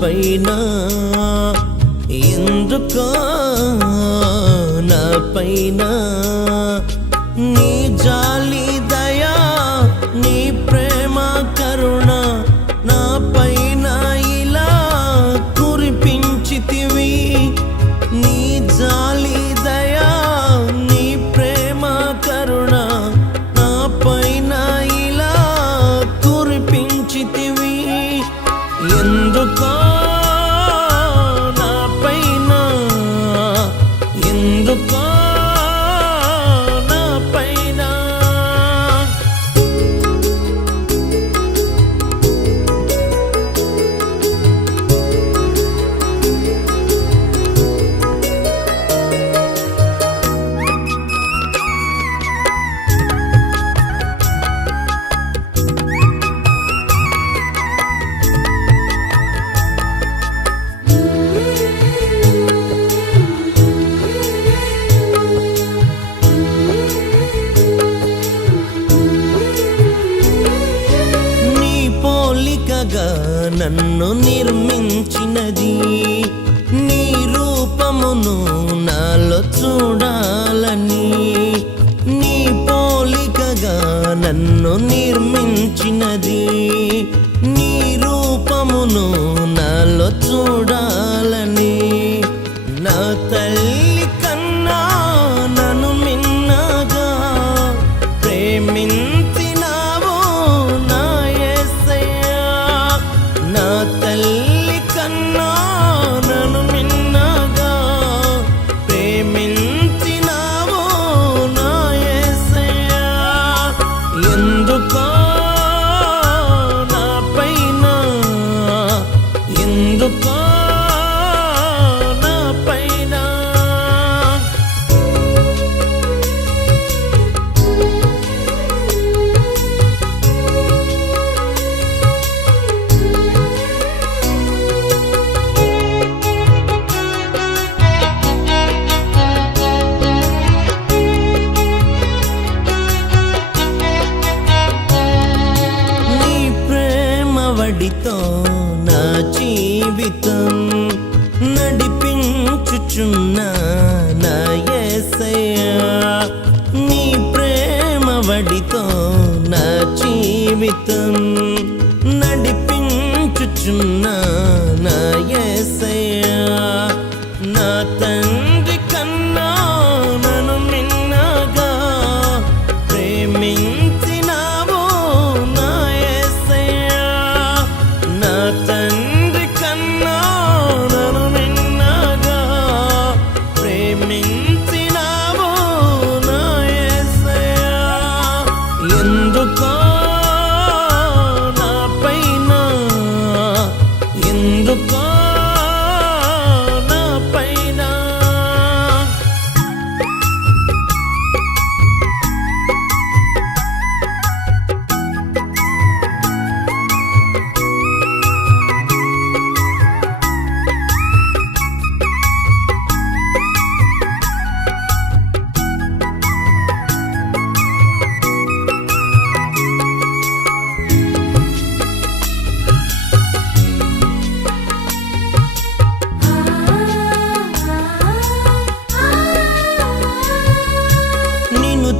పైన ఎందుకో నా పైన నీ జాలి దయా నీ ప్రేమ కరుణ నా పైన ఇలా కురిపించితివి నీ జాలి దయా నీ ప్రేమ కరుణ నా పైన ఇలా కురిపించితివి ఎందుకో నా పైన ఎందుకో నా పైన నన్ను నిర్మించినది నీ రూపమును నాలో చూడాలని నీ పోలికగా నన్ను నిర్మించినది నీ రూపమును నాలో చూడాలని నా తల్లి కన్నా నన్ను మిన్నగా ప్రేమించినావు నా యేసయ్యా నా తల్లి కన్నా నన్ను మిన్నగా ప్రేమించినావు నా యేసయ్యా ఎందుకో నా పైన ఎందుకో నా పైన వడితో నా జీవితం నడిపించుచున్నా నా యేసయ్యా నీ ప్రేమ వడితో నా జీవితం నడిపించుచున్నా నా యేసయ్యా నా తండ్రి కన్నా నన్ను మిన్నగా ప్రేమించినావు నా యేసయ్యా నా తండ్రి కన్నా నన్ను మిన్నగా ప్రేమించినావు నా యేసయ్యా ఎందుకో నా పైన ఎందుకో నా పైన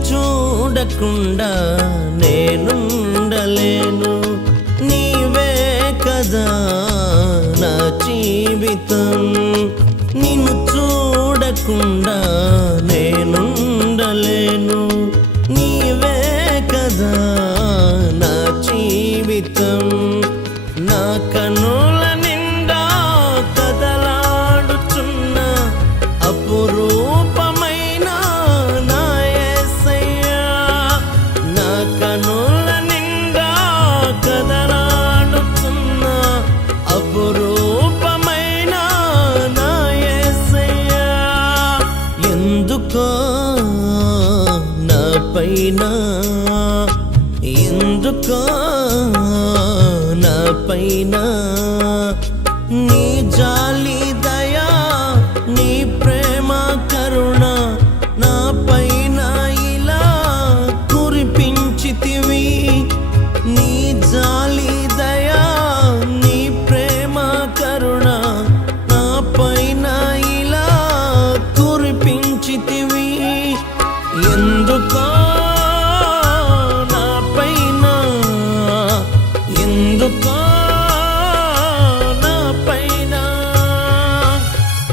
చూడకుండా నేనుండలేను నీవే కదా నా జీవితం నిన్ను చూడకుండా నేనుండలేను నీవే కదా నా జీవితం నా కనుల నిండా కదలాడుచున్న అపురూపమైన నా యేసయ్యా నా కనుల నిండా కదలాడుచున్న అపురూపమైన నా యేసయ్యా ఎందుకో నా పైన ఎందుకో నా పైన నీ జాలి